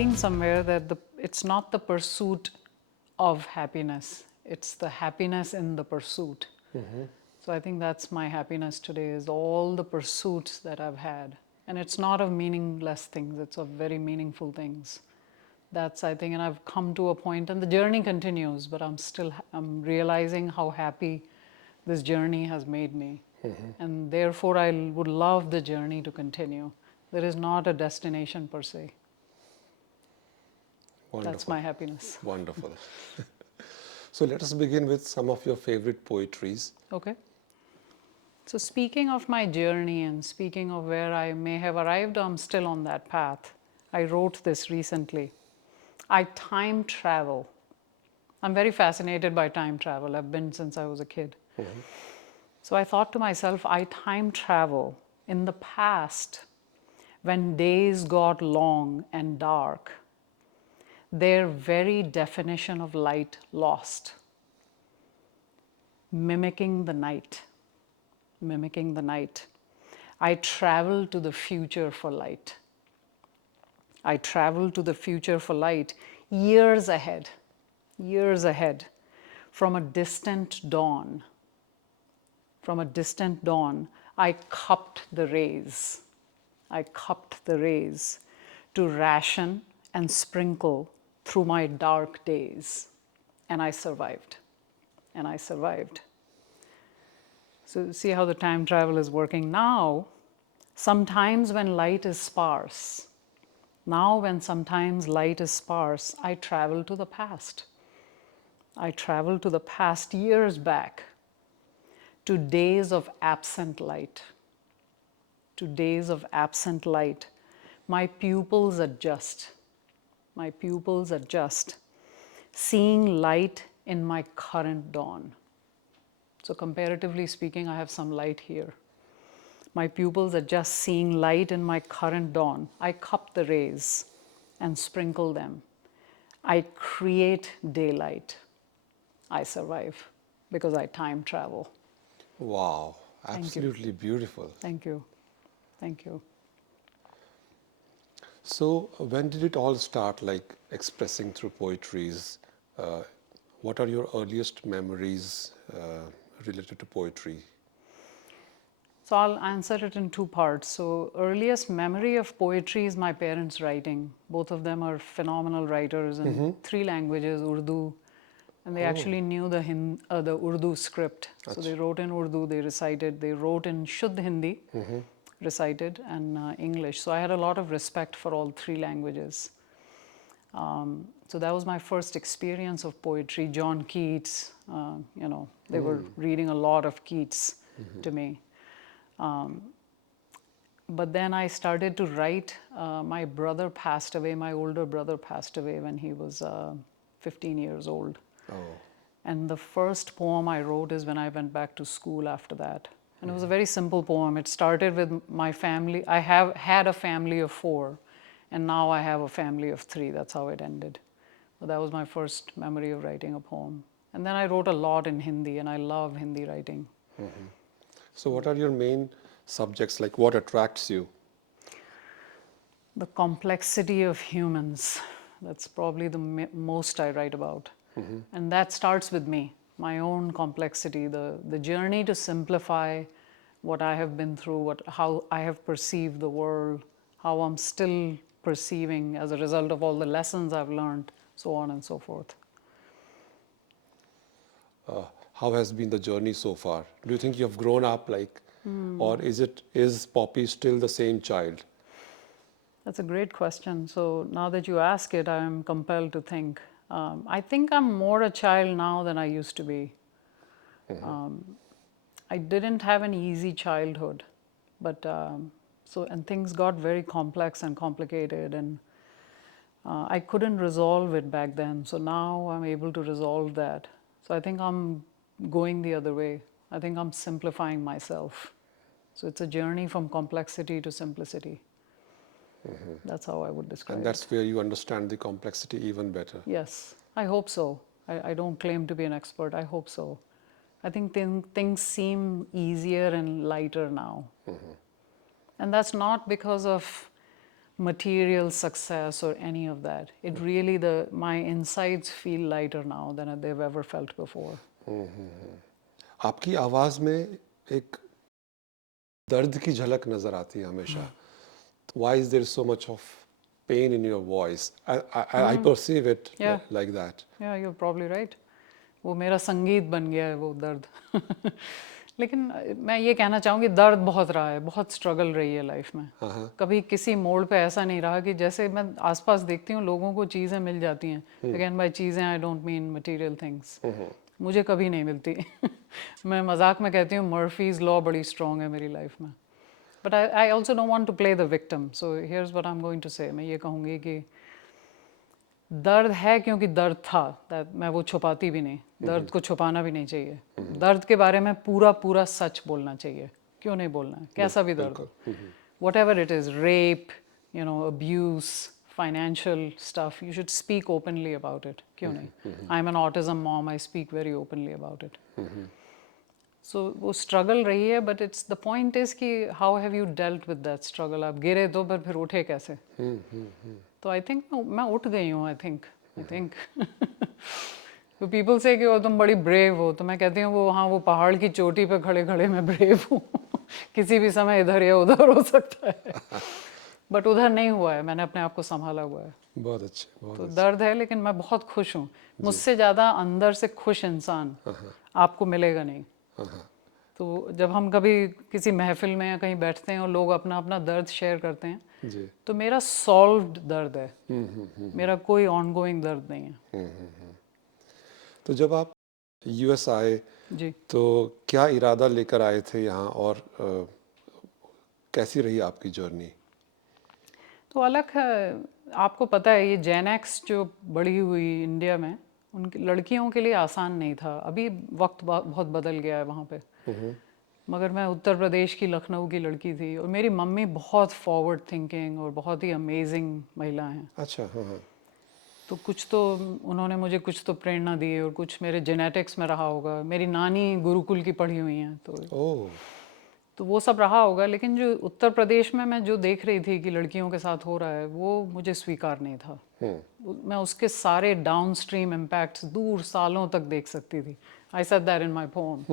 reading somewhere that it's not the pursuit of happiness, it's the happiness in the pursuit. So I think that's my happiness today, is all the pursuits that I've had. And it's not of meaningless things, it's of very meaningful things. That's, I think, and I've come to a point, and the journey continues, but I'm realizing how happy this journey has made me. And therefore I would love the journey to continue. There is not a destination per se. Wonderful. That's my happiness. Wonderful. So let us begin with some of your favorite poetries. Okay. So speaking of my journey and speaking of where I may have arrived, I'm still on that path. I wrote this recently. I time travel. I'm very fascinated by time travel. I've been since I was a kid. So I thought to myself, I time travel in the past when days got long and dark, their very definition of light lost, mimicking the night. Mimicking the night. I travel to the future for light. I travel to the future for light years ahead, from a distant dawn. From a distant dawn, I cupped the rays. I cupped the rays to ration and sprinkle through my dark days. And I survived. And I survived. So see how the time travel is working now. Sometimes when light is sparse, sometimes light is sparse, I travel to the past. I travel to the past years back, to days of absent light. To days of absent light. My pupils adjust. My pupils adjust, seeing light in my current dawn. So comparatively speaking, I have some light here. My pupils are just seeing light in my current dawn. I cup the rays and sprinkle them. I create daylight. I survive because I time travel. Wow, absolutely beautiful. Thank you. Thank you. So when did it all start, like expressing through poetries? What are your earliest memories related to poetry? So I'll answer it in two parts. So earliest memory of poetry is my parents' writing. Both of them are phenomenal writers in three languages, Urdu, and they actually knew the Urdu script. So they wrote in Urdu, they recited, they wrote in Shuddh Hindi, recited, and English. So I had a lot of respect for all three languages. So that was my first experience of poetry. John Keats, they were reading a lot of Keats to me. But then I started to write. My brother passed away, my older brother passed away when he was 15 years old. Oh. And the first poem I wrote is when I went back to school after that. And it was a very simple poem. It started with my family. I have had a family of 4, and now I have a family of 3. That's how it ended. But that was my first memory of writing a poem. And then I wrote a lot in Hindi, and I love Hindi writing. So what are your main subjects? Like what attracts you? The complexity of humans. That's probably the most I write about. And that starts with me, my own complexity, the journey to simplify what I have been through, how I have perceived the world, how I'm still perceiving as a result of all the lessons I've learned, so on and so forth. How has been the journey so far? Do you think you have grown up, or is Poppy still the same child? That's a great question. So now that you ask it, I'm compelled to think. I think I'm more a child now than I used to be. I didn't have an easy childhood, but and things got very complex and complicated, and I couldn't resolve it back then. So now I'm able to resolve that. So I think I'm going the other way. I think I'm simplifying myself. So it's a journey from complexity to simplicity. That's how I would describe it. And that's where you understand the complexity even better. Yes, I hope so. I don't claim to be an expert. I hope so. I think things seem easier and lighter now. And that's not because of material success or any of that. It really, my insides feel lighter now than they've ever felt before. आपकी आवाज़ में एक दर्द की झलक नज़र आती है हमेशा. Why is there so much of pain in your voice? I perceive it Yeah. like that. Yeah, you're probably right. वो मेरा संगीत बन गया है वो दर्द. लेकिन मैं ये कहना चाहूँगी दर्द बहुत रहा है, बहुत स्ट्रगल रही है लाइफ में. कभी किसी मोड़ पे ऐसा नहीं रहा कि जैसे मैं आसपास देखती हूँ लोगों को चीज़ें मिल जाती हैं. अगेन बाय चीज़ें I don't mean material things. मुझे कभी नहीं मिलती. मैं मजाक में कहती हूँ मर्फीज लॉ बड़ी स्ट्रॉन्ग है मेरी लाइफ में. But I also don't want to play the victim. So here's what I am going to say. मैं ये कहूँगी कि दर्द है क्योंकि दर्द था. मैं वो छुपाती भी नहीं. दर्द को छुपाना भी नहीं चाहिए. दर्द के बारे में पूरा पूरा सच बोलना चाहिए. क्यों नहीं बोलना है? कैसा भी दर्द हो. Whatever it is, rape, you know, abuse, financial stuff, you should speak openly about it. क्यों नहीं? I am an autism mom, I speak very openly about it. So वो स्ट्रगल रही है. But it's the point is कि how have you dealt with that struggle. आप गिरे तो पर फिर उठे कैसे. तो आई थिंक मैं उठ गई हूँ. आई थिंक तो पीपल से कि वो तुम बड़ी ब्रेव हो. तो मैं कहती हूँ वो हाँ, वो पहाड़ की चोटी पे खड़े खड़े मैं ब्रेव हूँ. किसी भी समय इधर या उधर हो सकता है. बट उधर नहीं हुआ है. मैंने अपने आप को संभाला हुआ है. बहुत अच्छे. तो दर्द है लेकिन मैं बहुत खुश हूँ. मुझसे ज़्यादा अंदर से खुश इंसान आपको मिलेगा नहीं. तो जब हम कभी किसी महफिल में या कहीं बैठते हैं और लोग अपना अपना दर्द शेयर करते हैं जी. तो मेरा सॉल्व्ड दर्द है. मेरा कोई ऑनगोइंग दर्द नहीं है. तो जब आप यूएस आए जी. तो क्या इरादा लेकर आए थे यहाँ और कैसी रही आपकी जर्नी? तो अलग है. आपको पता है ये जेन एक्स जो बड़ी हुई इंडिया में, उनकी लड़कियों के लिए आसान नहीं था. अभी वक्त बहुत बदल गया है वहाँ पे. मगर मैं उत्तर प्रदेश की लखनऊ की लड़की थी और मेरी मम्मी बहुत फॉरवर्ड थिंकिंग और बहुत ही अमेजिंग महिला हैं. अच्छा. हाँ. तो कुछ तो उन्होंने मुझे कुछ तो प्रेरणा दी और कुछ मेरे जेनेटिक्स में रहा होगा. मेरी नानी गुरुकुल की पढ़ी हुई हैं तो वो सब रहा होगा. लेकिन जो उत्तर प्रदेश में मैं जो देख रही थी कि लड़कियों के साथ हो रहा है वो मुझे स्वीकार नहीं था. मैं उसके सारे डाउन स्ट्रीम इम्पैक्ट्स दूर सालों तक देख सकती थी. I said that in my poem.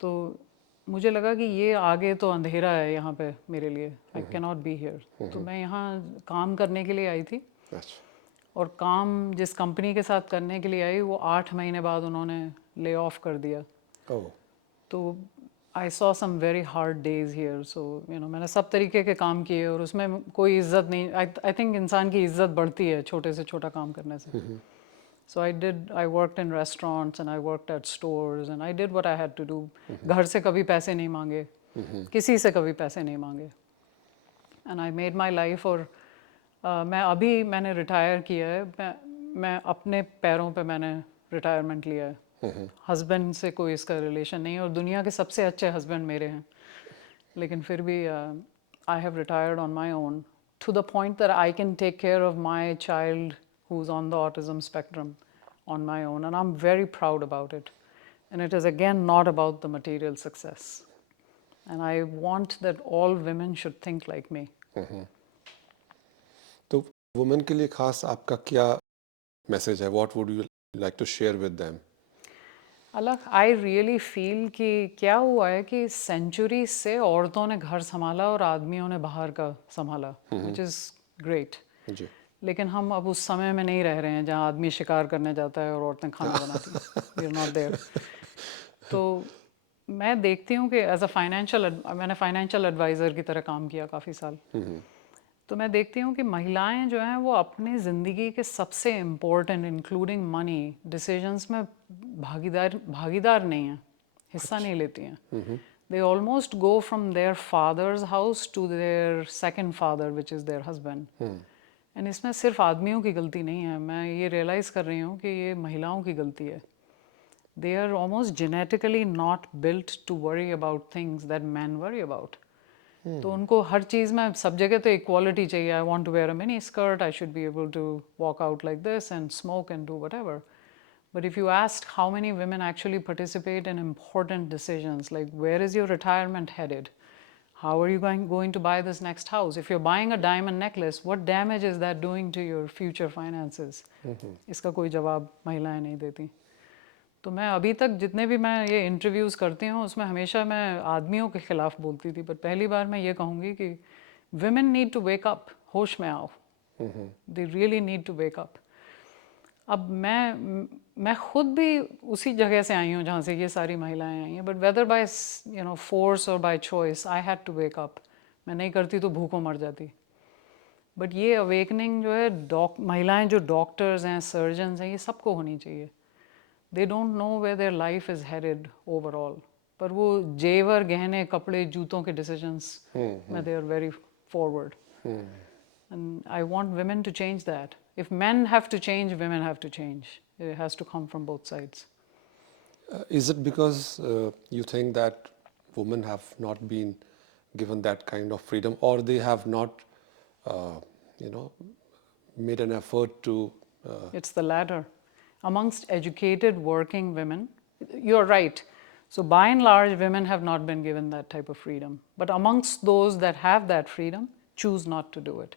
तो मुझे लगा कि ये आगे तो अंधेरा है यहाँ पे मेरे लिए. I can not be here. तो मैं यहाँ काम करने के लिए आई थी. और काम जिस कंपनी के साथ करने के लिए आई वो 8 महीने बाद उन्होंने ले ऑफ कर दिया. तो I saw some very hard days here. So you know मैंने सब तरीके के काम किए और उसमें कोई इज्जत नहीं. आई थिंक इंसान की इज्जत बढ़ती है छोटे से छोटा काम करने से. So I worked in restaurants and I worked at stores and I did what I had to do. घर से कभी पैसे नहीं मांगे, किसी से कभी पैसे नहीं मांगे. And I made my life. और मैंने रिटायर किया है. मैं अपने पैरों पे मैंने रिटायरमेंट लिया है. हस्बैंड से कोई इसका रिलेशन नहीं है और दुनिया के सबसे अच्छे हस्बैंड मेरे हैं. लेकिन फिर भी I have retired on my own to the point that I can take care of my child who is on the autism spectrum on my own. And I am very proud about it. And it is again not about the material success. And I want that all women should think like me. तो women के लिए खास आपका क्या message है? What would you like to share with them? अलग I really feel कि क्या हुआ है कि सेंचुरी से औरतों ने घर संभाला और आदमियों ने बाहर का संभाला, विच इज़ ग्रेट. लेकिन हम अब उस समय में नहीं रह रहे हैं जहाँ आदमी शिकार करने जाता है और औरतें खाना बनाती हैं. We are not there. तो मैं देखती हूँ कि एज अ मैंने फाइनेंशियल एडवाइज़र की तरह काम किया काफ़ी साल. तो मैं देखती हूँ कि महिलाएं जो हैं वो अपनी ज़िंदगी के सबसे इम्पोर्टेंट इंक्लूडिंग मनी डिसीजंस में भागीदार नहीं हैं, हिस्सा नहीं लेती हैं. They almost go from their father's house to their second father which is their husband. एंड इसमें सिर्फ आदमियों की गलती नहीं है. मैं ये रियलाइज़ कर रही हूँ कि ये महिलाओं की गलती है. They are almost genetically not built to worry about things that man worry about. तो उनको हर चीज़ में सब जगह तो इक्वालिटी चाहिए. I want to wear a mini skirt, I should be able to walk out like this and smoke and do whatever. But if you ask how many women actually participate in important decisions like where is your retirement headed, how are you going to buy this next house? If you're buying a diamond necklace, what damage is that doing to your future finances? इसका कोई जवाब महिलाएं नहीं देती. तो मैं अभी तक जितने भी मैं ये इंटरव्यूज़ करती हूँ उसमें हमेशा मैं आदमियों के ख़िलाफ़ बोलती थी, पर पहली बार मैं ये कहूँगी कि women need to wake up, होश में आओ. They really need to wake up. अब मैं खुद भी उसी जगह से आई हूँ जहाँ से ये सारी महिलाएं आई हैं, बट वेदर बाय फोर्स और by choice I had to wake up. मैं नहीं करती तो भूखों मर जाती. बट ये अवेकनिंग जो है महिलाएं जो डॉक्टर्स हैं, सर्जन्स हैं, ये सबको होनी चाहिए. They don't know where their life is headed overall, पर वो जेवर, गहने, कपड़े, जूतों के डिसीजंस में they are very forward. And I want women to change that. If men have to change, women have to change. It has to come from both sides. Is it because you think that women have not been given that kind of freedom, or they have not, made an effort to? It's the latter. Amongst educated working women, you're right. So by and large, women have not been given that type of freedom. But amongst those that have that freedom, choose not to do it.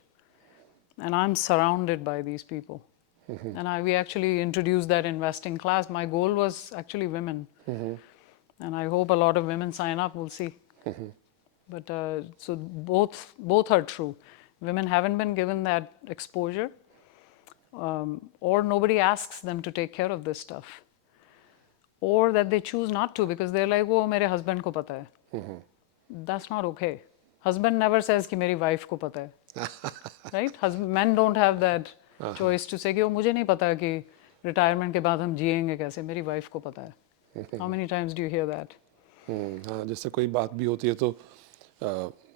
And I'm surrounded by these people. And we actually introduced that investing class. My goal was actually women. And I hope a lot of women sign up, we'll see. But so both are true. Women haven't been given that exposure, or nobody asks them to take care of this stuff. Or that they choose not to because they're like, oh, मेरे husband को पता है. That's not okay. Husband never says कि मेरी wife को पता है. Right? Men don't have that choice to say कि वो मुझे नहीं पता कि retirement के बाद हम जिएंगे कैसे, मेरी wife को पता है. How many times do you hear that? हाँ, जैसे कोई बात भी होती है तो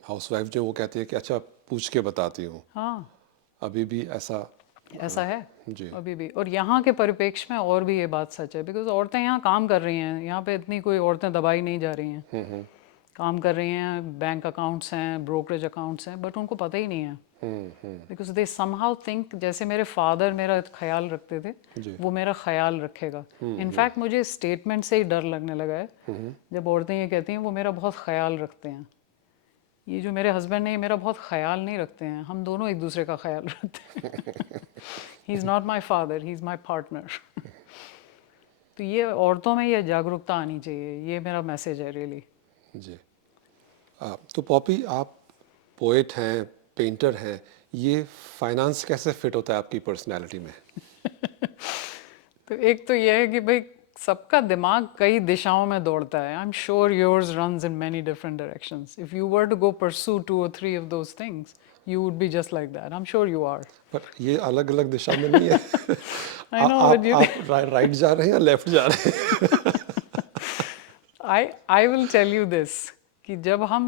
हाउसवाइफ जो वो कहती है कि अच्छा पूछ के बताती हूँ. हाँ, अभी भी ऐसा है जी. अभी भी. और यहाँ के परिप्रेक्ष्य में और भी ये बात सच है, बिकॉज औरतें यहाँ काम कर रही हैं. यहाँ पे इतनी कोई औरतें दबाई नहीं जा रही हैं. काम कर रही हैं, बैंक अकाउंट्स हैं, ब्रोकरेज अकाउंट्स हैं, बट उनको पता ही नहीं है. बिकॉज दे समहाउ थिंक जैसे मेरे फादर मेरा ख्याल रखते थे, वो मेरा ख्याल रखेगा. इनफैक्ट मुझे स्टेटमेंट से ही डर लगने लगा है जब औरतें ये कहती हैं वो मेरा बहुत ख्याल रखते हैं. ये जो मेरे हस्बैंड है ये मेरा बहुत ख्याल नहीं रखते हैं, हम दोनों एक दूसरे का ख्याल रखते हैं. He is not my father, he is my partner. तो ये औरतों में ये जागरूकता आनी चाहिए, ये मेरा मैसेज है रियली. जी. तो पॉपी, आप पोएट हैं, पेंटर हैं, ये फाइनेंस कैसे फिट होता है आपकी पर्सनालिटी में? तो एक तो ये है कि भाई सबका दिमाग कई दिशाओं में दौड़ता है. I am sure yours runs in many different directions. If you were to go pursue 2 or 3 of those things you would be just like that. I'm sure you are. पर ये अलग अलग दिशा में नहीं है. I know, but you आप right जा रहे हैं या लेफ्ट जा रहे हैं? I will tell you this कि जब हम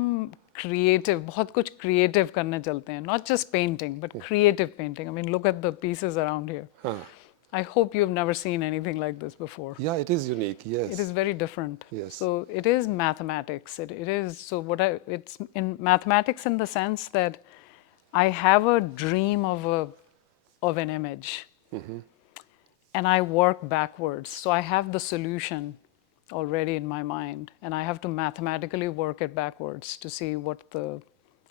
creative, बहुत कुछ creative करने चलते हैं, not just painting but creative painting. I mean, look at the pieces around here. I hope you've never seen anything like this before. Yeah, it is unique. Yes. It is very different. Yes. So it is mathematics. It is so it's in mathematics in the sense that I have a dream of an image, and I work backwards. So I have the solution already in my mind, and I have to mathematically work it backwards to see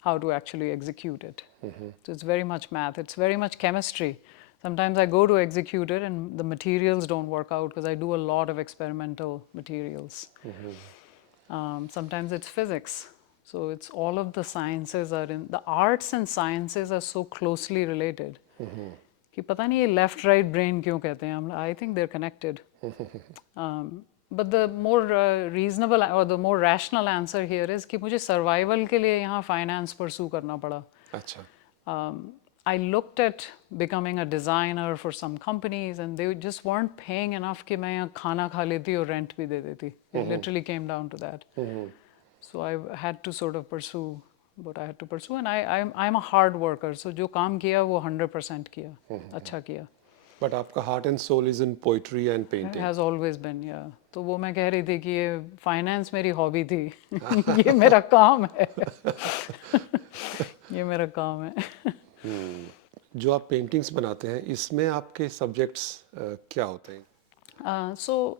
how to actually execute it. So it's very much math. It's very much chemistry. Sometimes I go to execute it and the materials don't work out because I do a lot of experimental materials. Sometimes it's physics. So it's all of the sciences are in, the arts and sciences are so closely related. कि पता नहीं ये left right brain क्यों कहते हैं हम. I think they're connected. But the more reasonable or the more rational answer here is कि मुझे survival के लिए यहाँ finance pursue करना पड़ा. अच्छा. I looked at becoming a designer for some companies and they just weren't paying enough कि मैं यहाँ खाना खा लेती और rent भी दे देती. It literally came down to that. So I had to sort of pursue what I had to pursue, and I'm a hard worker. So जो काम किया वो 100% किया, अच्छा किया. But आपका heart and soul is in poetry and painting. It has always been, yeah. तो वो मैं कह रही थी कि ये finance मेरी hobby थी. ये मेरा काम है. ये मेरा काम है. जो आप पेंटिंग्स बनाते हैं इसमें आपके सब्जेक्ट्स क्या होते हैं? So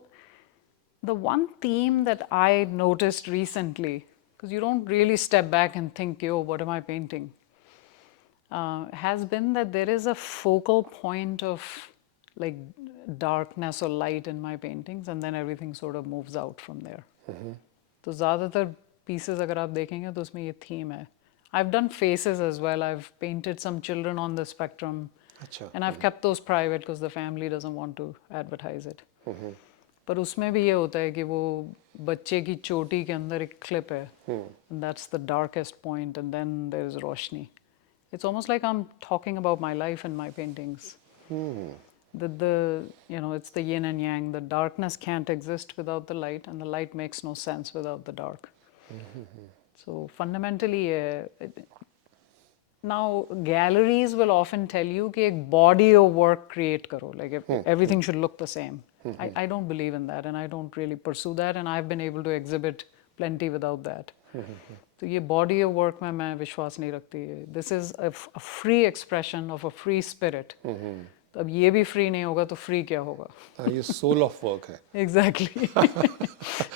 the one theme that I noticed recently, because you don't really step back and think, yo, what am I painting? Has been that there is a focal point of like darkness or light in my paintings, and then everything sort of moves out from there. तो ज़्यादातर pieces अगर आप देखेंगे तो उसमें ये theme है. I've done faces as well. I've painted some children on the spectrum, अच्छा. and I've kept those private because the family doesn't want to advertise it. पर उसमें भी ये होता है कि वो बच्चे की चोटी के अंदर एक clip है, and that's the darkest point, and then there's Roshni. It's almost like I'm talking about my life in my paintings. It's the yin and yang. The darkness can't exist without the light, and the light makes no sense without the dark. So fundamentally, now galleries will often tell you कि एक body of work create करो, like everything should look the same. I don't believe in that, and I don't really pursue that, and I've been able to exhibit plenty without that. तो ये body of work में मैं विश्वास नहीं रखती. This is a free expression of a free spirit. तो अब ये भी free नहीं होगा तो free क्या होगा? ये soul of work है. Exactly.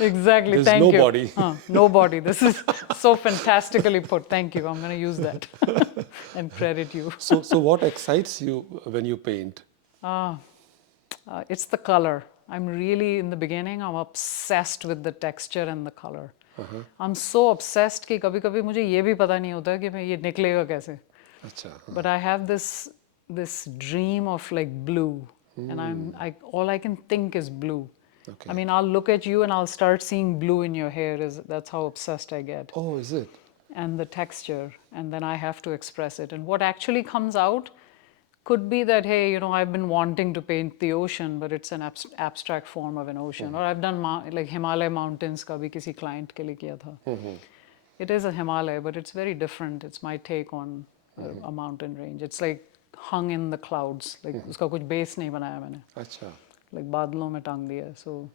Exactly. There's Thank no you. body. No body. This is so fantastically put. Thank you. I'm going to use that and credit you. So what excites you when you paint? It's the color. I'm really, in the beginning, I'm obsessed with the texture and the color. I'm so obsessed कि कभी-कभी मुझे ये भी पता नहीं होता कि मैं ये निकलेगा कैसे. अच्छा. But I have this dream of like blue, and all I can think is blue. Okay. I mean, I'll look at you and I'll start seeing blue in your hair. That's how obsessed I get. Oh, is it? And the texture, and then I have to express it. And what actually comes out could be that, hey, I've been wanting to paint the ocean, but it's an abstract form of an ocean. Or I've done like Himalaya mountains का भी किसी client के लिए किया था. It is a Himalaya, but it's very different. It's my take on a mountain range. It's like hung in the clouds. Like उसका कुछ base नहीं बनाया मैंने. अच्छा. Like बादलों में टांग दिया. So,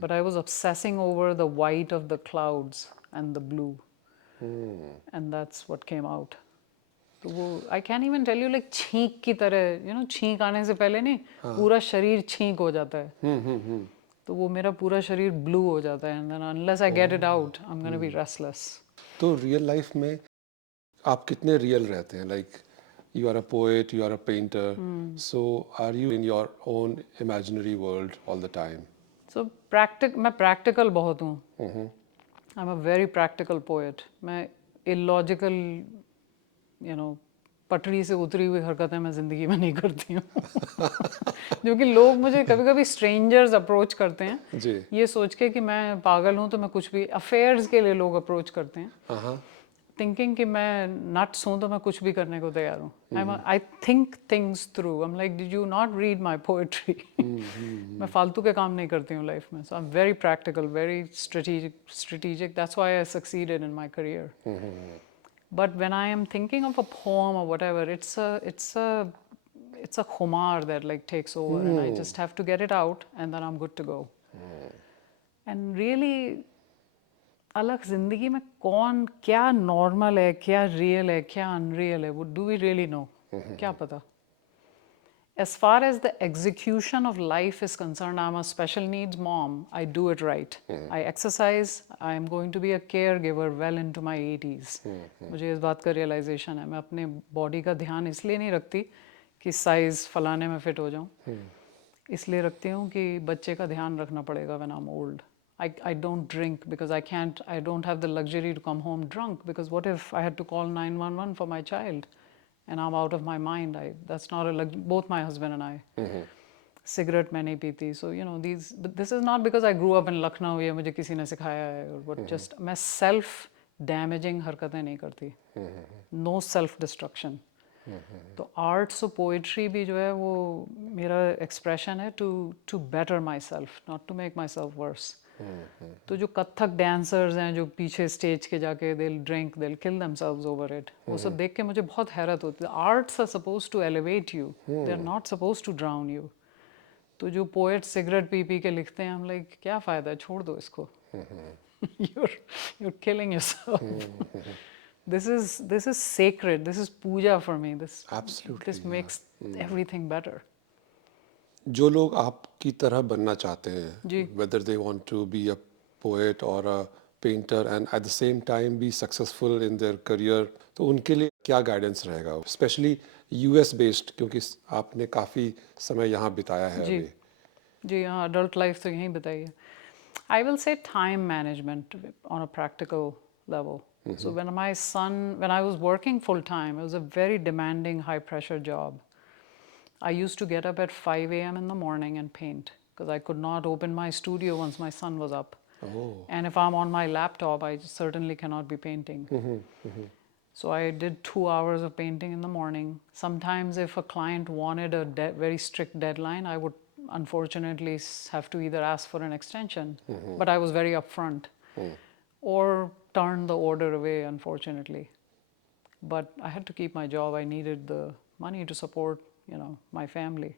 but I was obsessing over the white of the clouds and the blue, and that's what came out. तो वो I can't even tell you like छींक की तरह, छींक आने से पहले नहीं पूरा शरीर छींक हो जाता है. तो वो मेरा पूरा शरीर blue हो जाता है, and then unless I get it out, I'm going to be restless. तो real life में आप कितने real रहते हैं? Like you are a poet, you are a painter. So are you in your own imaginary world all the time? So मैं practical बहुत हूँ. I'm a very practical poet. मैं illogical, पटरी से उतरी हुई हरकतें मैं जिंदगी में नहीं करती हूँ. जो कि लोग मुझे कभी-कभी strangers approach करते हैं. जी. ये सोच के कि मैं पागल हूँ तो मैं कुछ भी affairs के लिए लोग approach करते हैं. Thinking कि मैं nuts हूँ तो मैं कुछ भी करने को तैयार हूँ. I think things through. I'm like, did you not read my poetry? मैं फालतू के काम नहीं करती हूँ life में. So I'm very practical, very strategic. That's why I succeeded in my career. But when I am thinking of a poem or whatever, it's a khumar that like takes over, and I just have to get it out, and then I'm good to go. And really, अलग जिंदगी में कौन क्या normal है, क्या real है, क्या unreal है, वो डू वी रियली नो? क्या पता? As far as the execution of life is concerned, I'm a special needs mom. I do it right. I exercise. I'm going to be a caregiver well into my 80s. मुझे इस बात का realization है. मैं अपने body का ध्यान इसलिए नहीं रखती कि size फलाने में fit हो जाऊँ. इसलिए रखती हूँ कि बच्चे का ध्यान रखना पड़ेगा when I'm old. I don't drink because I don't have the luxury to come home drunk, because what if I had to call 911 for my child and I'm out of my mind? That's not both my husband and I. Cigarette मैं नहीं पीती. So, but this is not because I grew up in Lucknow या मुझे किसी ने सिखाया है, but just मैं self-damaging हरकतें नहीं करती. No self-destruction. तो arts और poetry भी जो है वो मेरा expression है to better myself, not to make myself worse. तो जो कथक dancers हैं जो पीछे stage के जाके they'll drink, they'll kill themselves over it. वो सब देख के मुझे बहुत हैरत होती है. Arts are supposed to elevate you. They're not supposed to drown you. तो जो poets cigarette पी के लिखते हैं, I'm like, क्या फ़ायदा है, छोड़ दो इसको. You're killing yourself. This is sacred. This is puja for me. Absolutely, This makes everything better. जो लोग आपकी तरह बनना चाहते हैं, जी. whether they want to be a poet or a painter and at the same time be successful in their career, तो उनके लिए क्या गाइडेंस रहेगा, स्पेशली यूएस बेस्ड, क्योंकि आपने काफ़ी समय यहाँ बिताया है जी अभी? जी हाँ, अडल्ट लाइफ तो यहीं बताइए. I will say time management on a practical level. So when I was working full time, it was a very demanding, high pressure job. I used to get up at 5 a.m. in the morning and paint because I could not open my studio once my son was up. Oh. And if I'm on my laptop, I certainly cannot be painting. So I did 2 hours of painting in the morning. Sometimes if a client wanted a very strict deadline, I would unfortunately have to either ask for an extension, but I was very upfront, or turn the order away, unfortunately. But I had to keep my job. I needed the money to support, my family.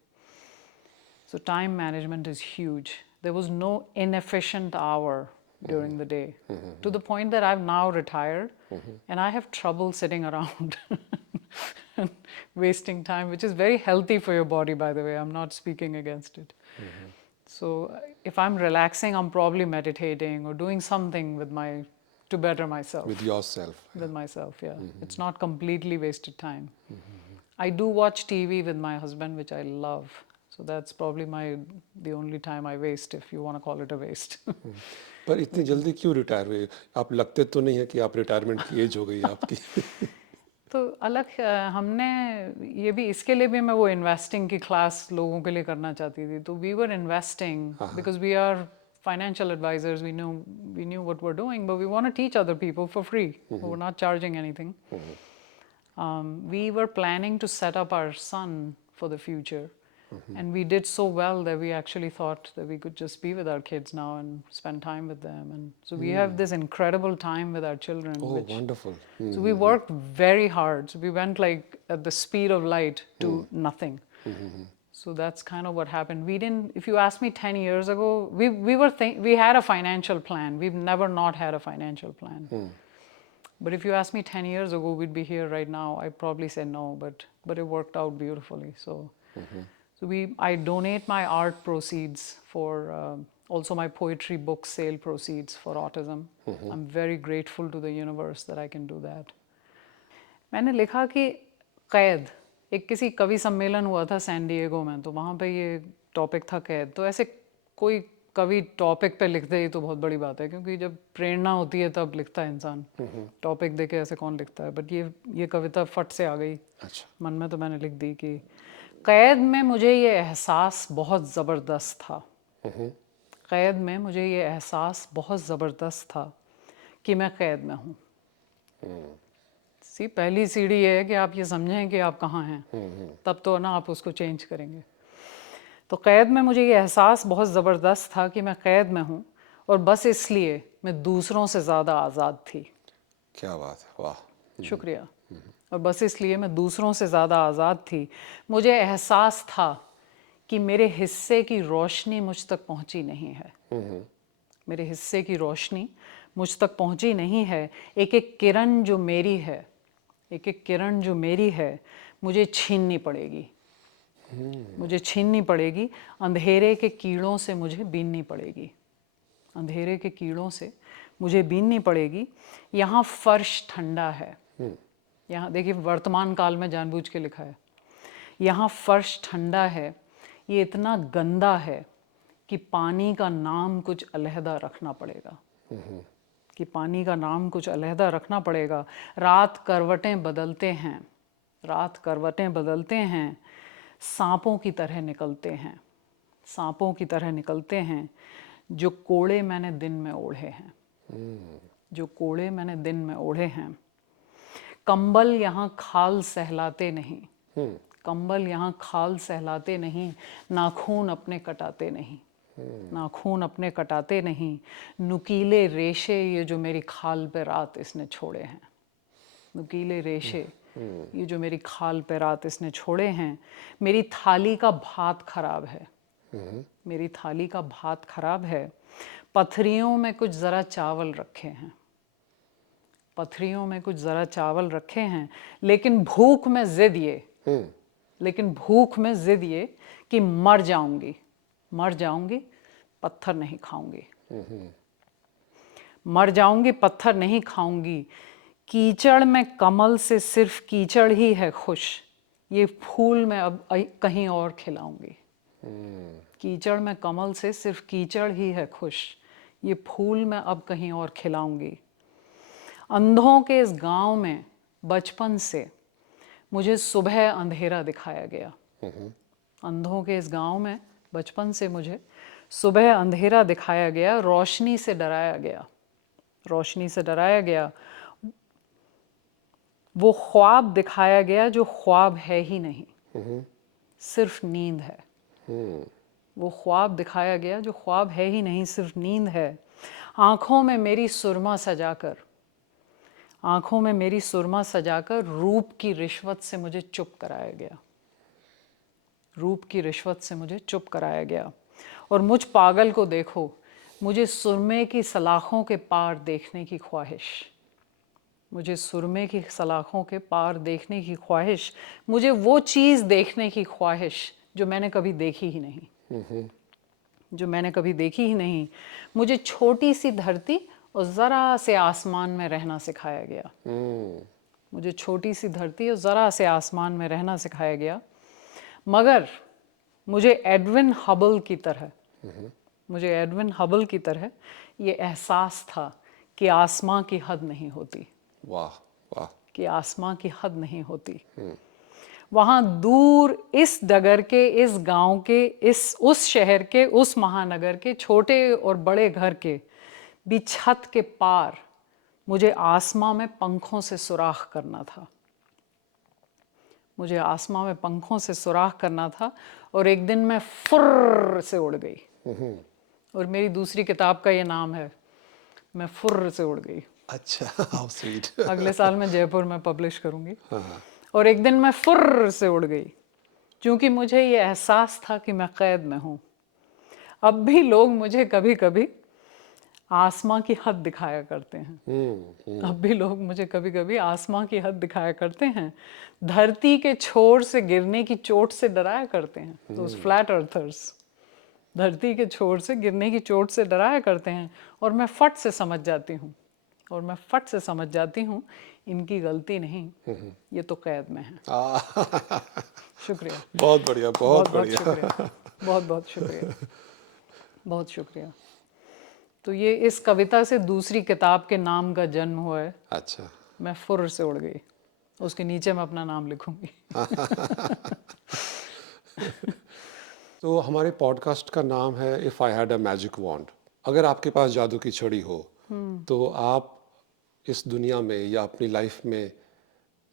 So time management is huge. There was no inefficient hour during the day, to the point that I've now retired and I have trouble sitting around and wasting time, which is very healthy for your body, by the way. I'm not speaking against it. So if I'm relaxing, I'm probably meditating or doing something to better myself. With yourself. With myself, yeah. It's not completely wasted time. I do watch TV with my husband, which I love. So that's probably the only time I waste, if you want to call it a waste. पर इतनी जल्दी क्यों retire हुए? आप लगते तो नहीं है कि आप रिटायरमेंट की एज हो गई है आपकी. तो अलग हमने ये भी, इसके लिए भी मैं वो इन्वेस्टिंग की क्लास लोगों के लिए करना चाहती थी. तो we were investing because we are financial advisors. We knew what we're doing, but we want to teach other people for free. We're not charging anything. We were planning to set up our son for the future. And we did so well that we actually thought that we could just be with our kids now and spend time with them. And so we have this incredible time with our children. Oh, wonderful. So we worked very hard. So we went like at the speed of light to nothing. So that's kind of what happened. We didn't, if you asked me 10 years ago, we had a financial plan. We've never not had a financial plan. But if you asked me 10 years ago, we'd be here right now, I'd probably say no, but it worked out beautifully. So I donate my art proceeds for also my poetry book sale proceeds for autism. I'm very grateful to the universe that I can do that. मैंने लिखा कि कैद, एक किसी कवि सम्मेलन हुआ था सैन डिएगो में, तो वहाँ पे ये टॉपिक था कैद. तो ऐसे कोई कवि टॉपिक पे लिख दे ये तो बहुत बड़ी बात है, क्योंकि जब प्रेरणा होती है तब लिखता है इंसान. टॉपिक देके ऐसे कौन लिखता है. बट ये कविता फट से आ गई मन में, तो मैंने लिख दी कि कैद में मुझे ये एहसास बहुत ज़बरदस्त था. कैद में मुझे ये एहसास बहुत ज़बरदस्त था कि मैं कैद में हूँ. पहली सीढ़ी ये है कि आप ये समझें कि आप कहाँ हैं, तब तो ना आप उसको चेंज करेंगे. तो कैद में मुझे ये एहसास बहुत ज़बरदस्त था कि मैं कैद में हूँ, और बस इसलिए मैं दूसरों से ज़्यादा आज़ाद थी. क्या बात है, वाह. शुक्रिया. और बस इसलिए मैं दूसरों से ज़्यादा आज़ाद थी. मुझे एहसास था कि मेरे हिस्से की रोशनी मुझ तक पहुँची नहीं है. मेरे हिस्से की रोशनी मुझ तक पहुँची नहीं है. एक एक किरण जो मेरी है, एक एक किरण जो मेरी है, मुझे छीननी पड़ेगी. मुझे छीननी पड़ेगी. अंधेरे के कीड़ों से मुझे बीननी पड़ेगी. अंधेरे के कीड़ों से मुझे बीननी पड़ेगी. यहाँ फर्श ठंडा है. यहाँ देखिए, वर्तमान काल में जानबूझ के लिखा है. यहाँ फर्श ठंडा है. ये इतना गंदा है कि पानी का नाम कुछ अलहदा रखना पड़ेगा. कि पानी का नाम कुछ अलहदा रखना पड़ेगा. रात करवटें बदलते हैं. रात करवटें बदलते हैं. सांपों की तरह निकलते हैं. सांपों की तरह निकलते हैं. जो कोड़े मैंने दिन में ओढ़े हैं. जो कोड़े मैंने दिन में ओढ़े हैं. कंबल यहाँ खाल सहलाते नहीं. कंबल यहाँ खाल सहलाते नहीं. नाखून अपने कटाते नहीं. नाखून अपने कटाते नहीं. नुकीले रेशे ये जो मेरी खाल पे रात इसने छोड़े हैं. नुकीले रेशे ये जो मेरी खाल पे रात इसने छोड़े हैं. मेरी थाली का भात खराब है. मेरी थाली का भात खराब है. पथरियों में कुछ ज़रा चावल रखे हैं. पथरियों में कुछ ज़रा चावल रखे हैं. लेकिन भूख में ज़िद ये कि मर जाऊंगी. मर जाऊंगी, पत्थर नहीं खाऊंगी. मर जाऊंगी पत्थर नहीं खाऊंगी, कीचड़ में कमल से सिर्फ कीचड़ ही है खुश, ये फूल मैं अब कहीं और खिलाऊंगी। कीचड़ में कमल से सिर्फ कीचड़ ही है खुश, ये फूल मैं अब कहीं और खिलाऊंगी। अंधों के इस गांव में बचपन से मुझे सुबह अंधेरा दिखाया गया। अंधों के इस गांव में बचपन से मुझे सुबह अंधेरा दिखाया गया, रोशनी से डराया गया, रोशनी से डराया गया। वो ख्वाब दिखाया गया जो ख्वाब है ही नहीं, सिर्फ नींद है। वो ख्वाब दिखाया गया जो ख्वाब है ही नहीं, सिर्फ नींद है। आँखों में मेरी सुरमा सजाकर, आँखों में मेरी सुरमा सजाकर रूप की रिश्वत से मुझे चुप कराया गया, रूप की रिश्वत से मुझे चुप कराया गया। और मुझ पागल को देखो, मुझे सुरमे की सलाखों के पार देखने की ख्वाहिश, मुझे सुरमे की सलाखों के पार देखने की ख्वाहिश, मुझे वो चीज़ देखने की ख्वाहिश जो मैंने कभी देखी ही नहीं, जो मैंने कभी देखी ही नहीं। मुझे छोटी सी धरती और ज़रा से आसमान में रहना सिखाया गया, मुझे छोटी सी धरती और ज़रा से आसमान में रहना सिखाया गया। मगर मुझे एडविन हबल की तरह, मुझे एडविन हबल की तरह ये एहसास था कि आसमां की हद नहीं होती, वाह वाह, कि आसमां की हद नहीं होती। वहाँ दूर इस डगर के, इस गांव के, उस शहर के, उस महानगर के छोटे और बड़े घर के भी छत के पार मुझे आसमां में पंखों से सुराख करना था, मुझे आसमां में पंखों से सुराख करना था। और एक दिन मैं फुर्र से उड़ गई। और मेरी दूसरी किताब का ये नाम है, मैं फुर्र से उड़ गई। अच्छा, हाउ स्वीट। अगले साल मैं जयपुर में पब्लिश करूंगी। और एक दिन मैं फुर्र से उड़ गई, क्योंकि मुझे ये एहसास था कि मैं कैद में हूँ। अब भी लोग मुझे कभी कभी आसमां की हद दिखाया करते हैं, अब भी लोग मुझे कभी कभी आसमां की हद दिखाया करते हैं, धरती के छोर से गिरने की चोट से डराया करते हैं। तो उस फ्लैट अर्थर्स धरती के छोर से गिरने की चोट से डराया करते हैं। और मैं फट से समझ जाती हूँ, और मैं फट से समझ जाती हूँ इनकी गलती नहीं, ये तो कैद में है। शुक्रिया, बहुत बढ़िया, बहुत बढ़िया, शुक्रिया, बहुत बहुत शुक्रिया, बहुत शुक्रिया। तो ये इस कविता से दूसरी किताब के नाम का जन्म हुआ है। अच्छा, मैं फुर्र से उड़ गई, उसके नीचे मैं अपना नाम लिखूंगी। तो हमारे पॉडकास्ट का नाम है if I had a magic wand. अगर आपके पास जादू की छड़ी हो, तो आप इस दुनिया में या अपनी लाइफ में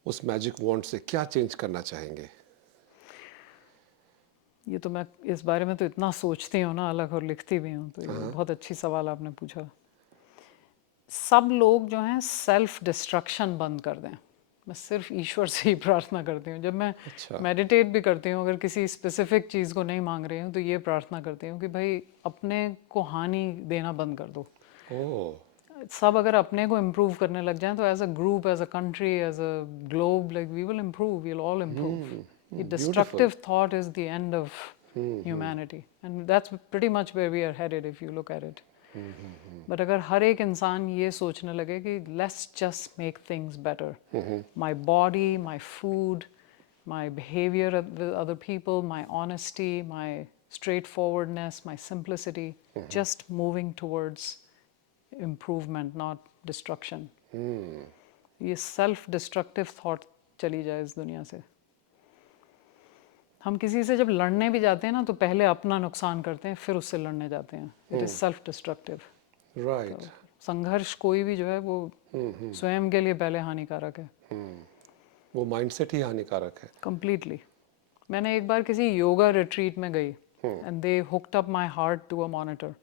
उस मैजिक वॉन्ड से क्या चेंज करना चाहेंगे? ये तो मैं इस बारे में तो इतना सोचती हूँ ना अलग, और लिखती भी हूँ। तो ये बहुत अच्छी सवाल आपने पूछा। सब लोग जो हैं सेल्फ डिस्ट्रक्शन बंद कर दें। मैं सिर्फ ईश्वर से ही प्रार्थना करती हूँ। जब मैं मेडिटेट भी करती हूँ, अगर किसी स्पेसिफिक चीज़ को नहीं मांग रही हूँ, तो ये प्रार्थना करती हूँ कि भाई अपने को हानि देना बंद कर दो। सब अगर अपने को इम्प्रूव करने लग जाएं, तो as a group, as a country, as a globe, like we will improve, we will all improve. ये destructive thought is the end of humanity, and that's pretty much where we are headed if you look at it. But अगर हर एक इंसान ये सोचने लगे कि let's just make things better, my body, my food, my behaviour with other people, my honesty, my straight forwardness, my simplicity, just moving towards improvement, not destruction. ये self destructive thought चली जाए इस दुनिया से। हम किसी से जब लड़ने भी जाते हैं ना, तो पहले अपना नुकसान करते हैं, फिर उससे लड़ने जाते हैं। It is self destructive. Right. संघर्ष कोई भी जो है वो स्वयं के लिए पहले हानिकारक है। वो माइंडसेट ही हानिकारक है। कंप्लीटली। मैंने एक बार किसी योगा रिट्रीट में गई, and they hooked up my heart to a monitor,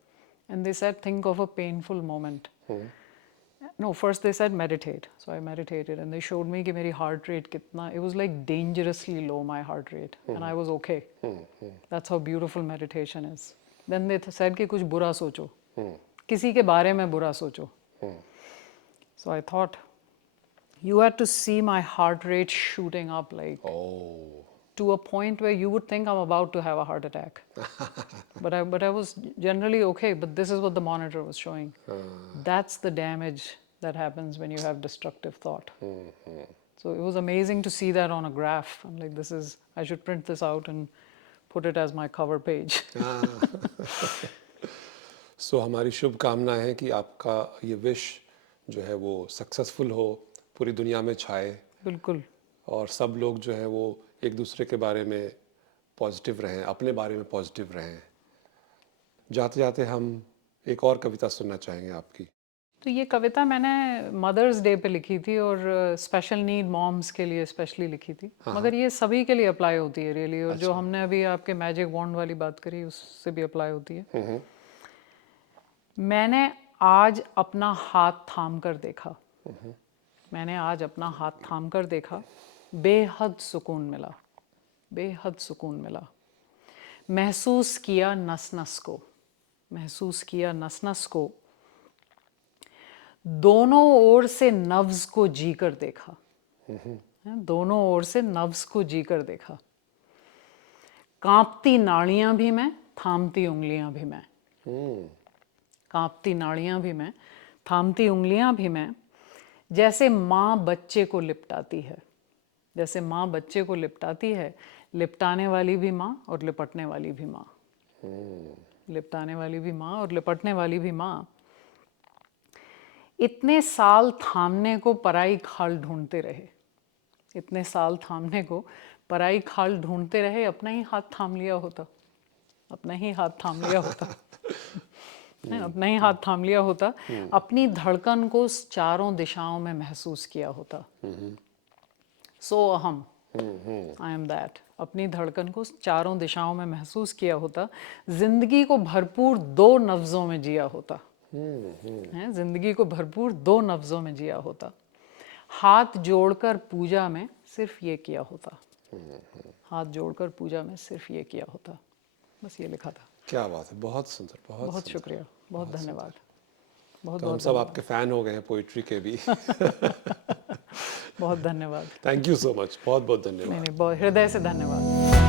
and they said think of a painful moment. No, first they said meditate. So I meditated, and they showed me कि मेरी heart rate कितना, it was like dangerously low, my heart rate, and I was okay. That's how beautiful meditation is. Then they said कि कुछ बुरा सोचो, किसी के बारे में बुरा सोचो. So I thought, you had to see my heart rate shooting up like to a point where you would think I'm about to have a heart attack. But I was generally okay, but this is what the monitor was showing. That's the damage that happens when you have destructive thought. So it was amazing to see that on a graph. I'm like, I should print this out and put it as my cover page. सो हमारी शुभकामना है कि आपका ये wish जो है वो successful हो, पूरी दुनिया में छाए, बिल्कुल, और सब लोग जो है वो एक दूसरे के बारे में पॉजिटिव रहें, अपने बारे में पॉजिटिव रहें। जाते जाते हम एक और कविता सुनना चाहेंगे आपकी। तो ये कविता मैंने मदर्स डे पे लिखी थी और स्पेशल नीड मॉम्स के लिए स्पेशली लिखी थी, मगर ये सभी के लिए अप्लाई होती है रियली, और जो हमने अभी आपके मैजिक वॉन्ड वाली बात करी उससे भी अप्लाई होती है। मैंने आज अपना हाथ थाम कर देखा, मैंने आज अपना हाथ थाम कर देखा, बेहद सुकून मिला, बेहद सुकून मिला। महसूस किया नस नस को, महसूस किया नस नस को, दोनों ओर से नब्ज को जी कर देखा, दोनों ओर से नब्ज को जी कर देखा। कांपती नाड़ियां भी मैं, थामती उंगलियां भी मैं, कांपती नाड़ियां भी मैं, थामती उंगलियां भी मैं, जैसे माँ बच्चे को लिपटाती है, जैसे माँ बच्चे को लिपटाती है, लिपटाने वाली भी माँ और लिपटने वाली भी माँ, लिपटाने वाली भी माँ और लिपटने वाली भी माँ। इतने साल थामने को पराई खाल ढूंढते रहे, इतने साल थामने को पराई खाल ढूंढते रहे, अपना ही हाथ थाम लिया होता, अपना ही हाथ थाम लिया होता, अपना ही हाथ थाम लिया होता, अपनी धड़कन को चारों दिशाओं में महसूस किया होता। सो अहम, आई एम दैट, अपनी धड़कन को चारों दिशाओं में महसूस किया होता, जिंदगी को भरपूर दो लफ्जों में जिया होता, हैं, जिंदगी को भरपूर दो लफ्जों में जिया होता, हाथ जोड़कर पूजा में सिर्फ ये किया होता, हाथ जोड़कर पूजा में सिर्फ ये किया होता। बस ये लिखा था। क्या बात है, बहुत सुंदर, बहुत बहुत सुंदर, शुक्रिया, बहुत धन्यवाद, बहुत तो हम बहुत सब आपके फैन हो गए हैं पोइट्री के भी। बहुत धन्यवाद। थैंक यू सो मच, बहुत बहुत धन्यवाद। नहीं नहीं, बहुत हृदय से धन्यवाद।